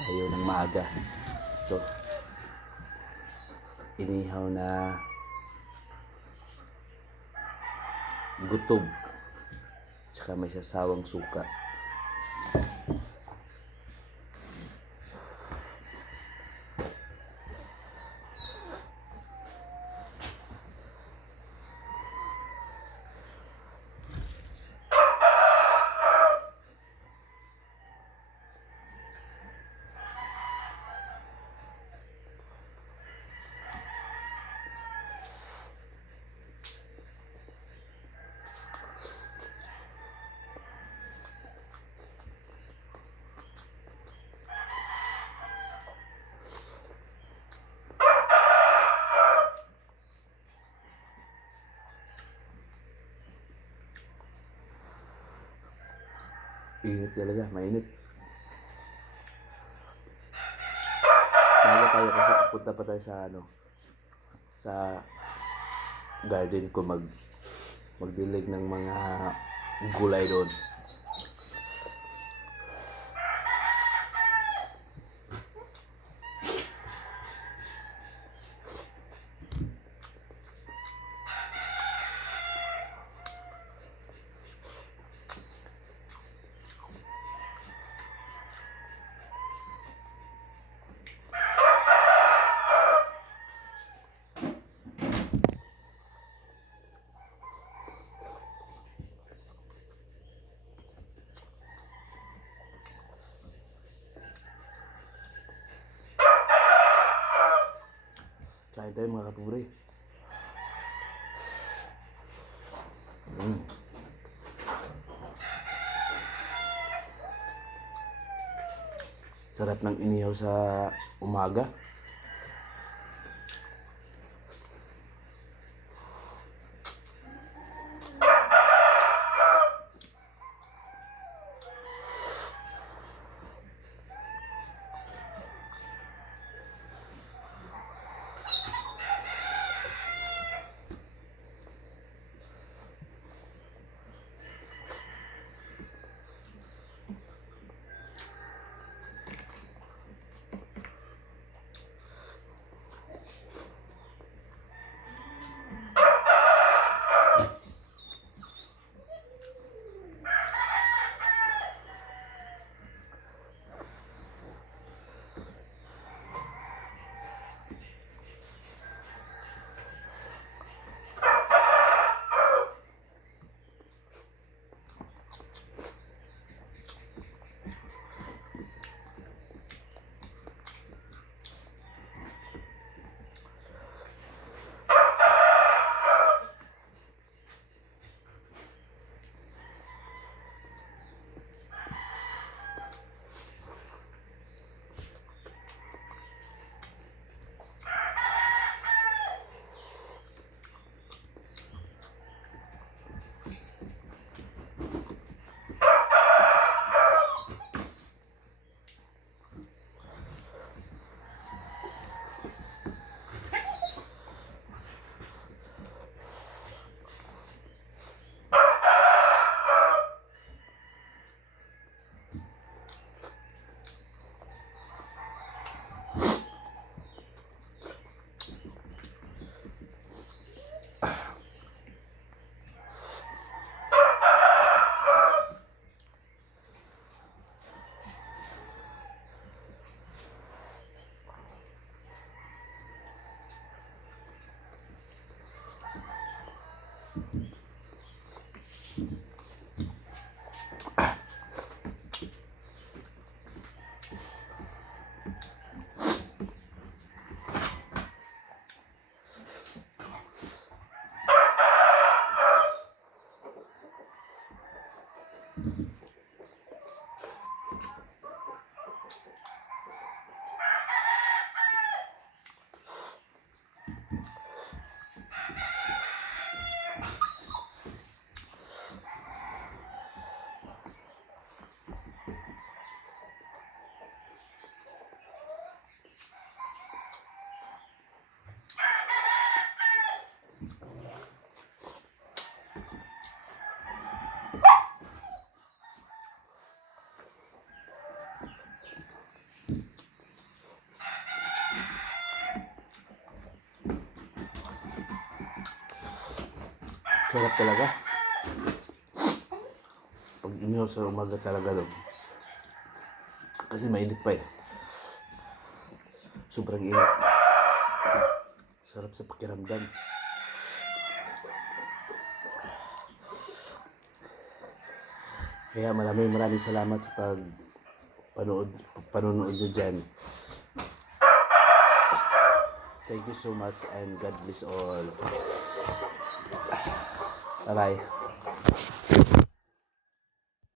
tayo ng maaga. Ito, inihaw na gutob, saka may sasawang suka. Init talaga, mainit. Maaga tayo kasi pupunta pa tayo sa sa garden ko magdilig ng mga gulay doon. Kain tayo mga kapure. Sarap ng inihaw sa umaga. Sarap talaga. Pag inihaw sa umaga talaga doon. Kasi mainit pa eh. Sobrang init. Sarap sa pakiramdam. Kaya maraming salamat sa panonood nyo dyan. Thank you so much and God bless all. Bye-bye.